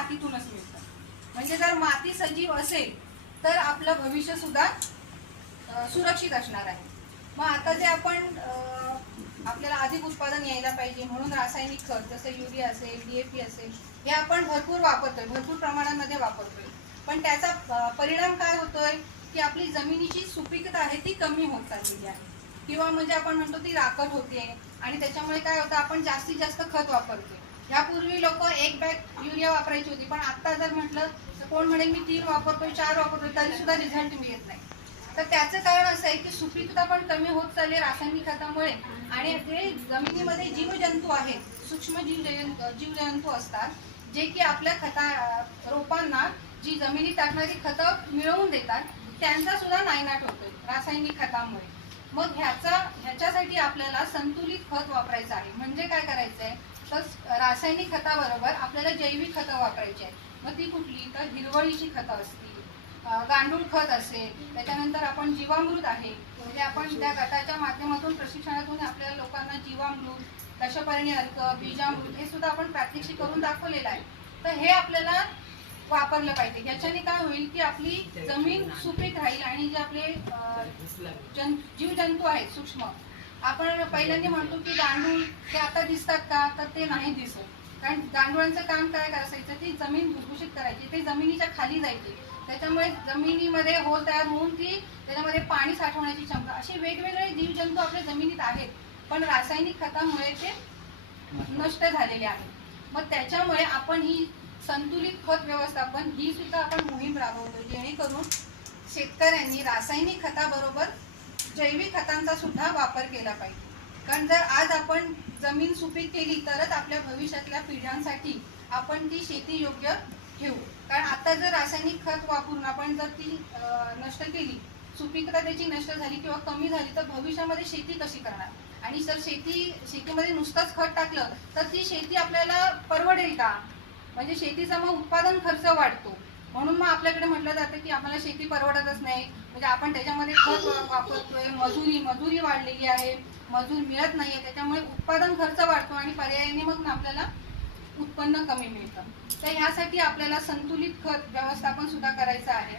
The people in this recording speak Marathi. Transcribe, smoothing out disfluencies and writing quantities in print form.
मातीतूनच मिळतं. म्हणजे जर माती सजीव असेल तर आपलं भविष्य सुद्धा सुरक्षित असणार आहे. मग आता जे आपण आपल्याला अधिक उत्पादन यायला पाहिजे म्हणून रासायनिक खत जसं युरिया असेल, DAP असेल, हे आपण भरपूर वापरतोय, भरपूर प्रमाणामध्ये वापरतोय. पण त्याचा परिणाम काय होतोय की आपली जमिनीची सुपीकता आहे ती कमी होत चाललेली आहे, किंवा म्हणजे आपण म्हणतो ती राखट होते. आणि त्याच्यामुळे काय होतं, आपण जास्तीत जास्त खत वापरतोय. यापूर्वी लोक एक बॅग युरिया वापरायची होती, पण आता जर म्हटलं तर कोण म्हणेल मी 3 वापरतोय, 4 वापरतोय, तरी सुद्धा रिझल्ट मिळत नाही. तर त्याचं कारण असं आहे की सुपीकता पण कमी होत चालली रासायनिक खतामुळे. आणि जे जमिनीमध्ये जीवजंतू आहेत, सूक्ष्म जीवजंतू असतात, जे की आपल्या रोपांना जी जमिनीत टाकणारी खतं मिळवून देतात, त्यांचा सुद्धा नायनाट होतोय रासायनिक खतामुळे. मग ह्याच्यासाठी आपल्याला संतुलित खत वापरायचं आहे. म्हणजे काय करायचं आहे, तर रासायनिक खताबरोबर आपल्याला जैविक खतं वापरायची आहे. मग ती कुठली, तर हिरवळीची खतं असतील, गांडूळ खत असेल, त्याच्यानंतर आपण जीवामृत आहे, म्हणजे आपण त्या गटाच्या माध्यमातून प्रशिक्षणातून आपल्या लोकांना जीवामृत, दशपर्णी अर्क, बीजामृत हे सुद्धा आपण प्रात्यक्षिक करून दाखवलेलं आहे. तर हे आपल्याला वापरलं पाहिजे. याच्याने काय होईल की आपली जमीन सुपीक राहील आणि जे आपले जीवजंतू आहेत सूक्ष्म, आपण पहिल्यांदा म्हणतो की गांडूळ ते आता दिसतात का, तर ते नाही दिसत. कारण गांडुळांचं काम काय असायचं, ती जमीन भुसभुशीत करायची, ते जमिनीच्या खाली जायची. त्याच्यामुळे जमिनीमध्ये होल तयार होऊन ती त्याच्यामध्ये पाणी साठवण्याची क्षमता, असे वेगवेगळे जीवजंतू आपल्या जमिनीत आहेत, पण रासायनिक खतामुळे ते नष्ट झालेले आहेत. मग त्याच्यामुळे आपण ही संतुलित खत व्यवस्थापन ही सुद्धा आपण मोहीम राबवतो, जेणेकरून शेतकऱ्यांनी रासायनिक खताबरोबर जैविक खतांचा सुद्धा वापर केला पाहिजे. कारण जर आज आपण जमीन सुपीक केली तरच आपल्या भविष्यातल्या पिढ्यांसाठी आपण ती शेती योग्य ठेवू. कारण आता जर रासायनिक खत वापरून आपण जर ती नष्ट केली, सुपीकता त्याची नष्ट झाली किंवा कमी झाली, तर भविष्यामध्ये शेती कशी करणार. आणि जर शेतीमध्ये नुसतंच खत टाकलं तर ती शेती आपल्याला परवडेल का, म्हणजे शेतीचा मग उत्पादन खर्च वाढतो. म्हणून मग आपल्याकडे म्हटलं जातं की आम्हाला शेती परवडतच नाही, म्हणजे आपण त्याच्यामध्ये खत वापरतोय, मजुरी वाढलेली आहे, मजूर मिळत नाहीये, त्याच्यामुळे उत्पादन खर्च वाढतो आणि पर्यायाने मग आपल्याला उत्पन्न कमी मिळतं. तर ह्यासाठी आपल्याला संतुलित खत व्यवस्थापन सुद्धा करायचं आहे.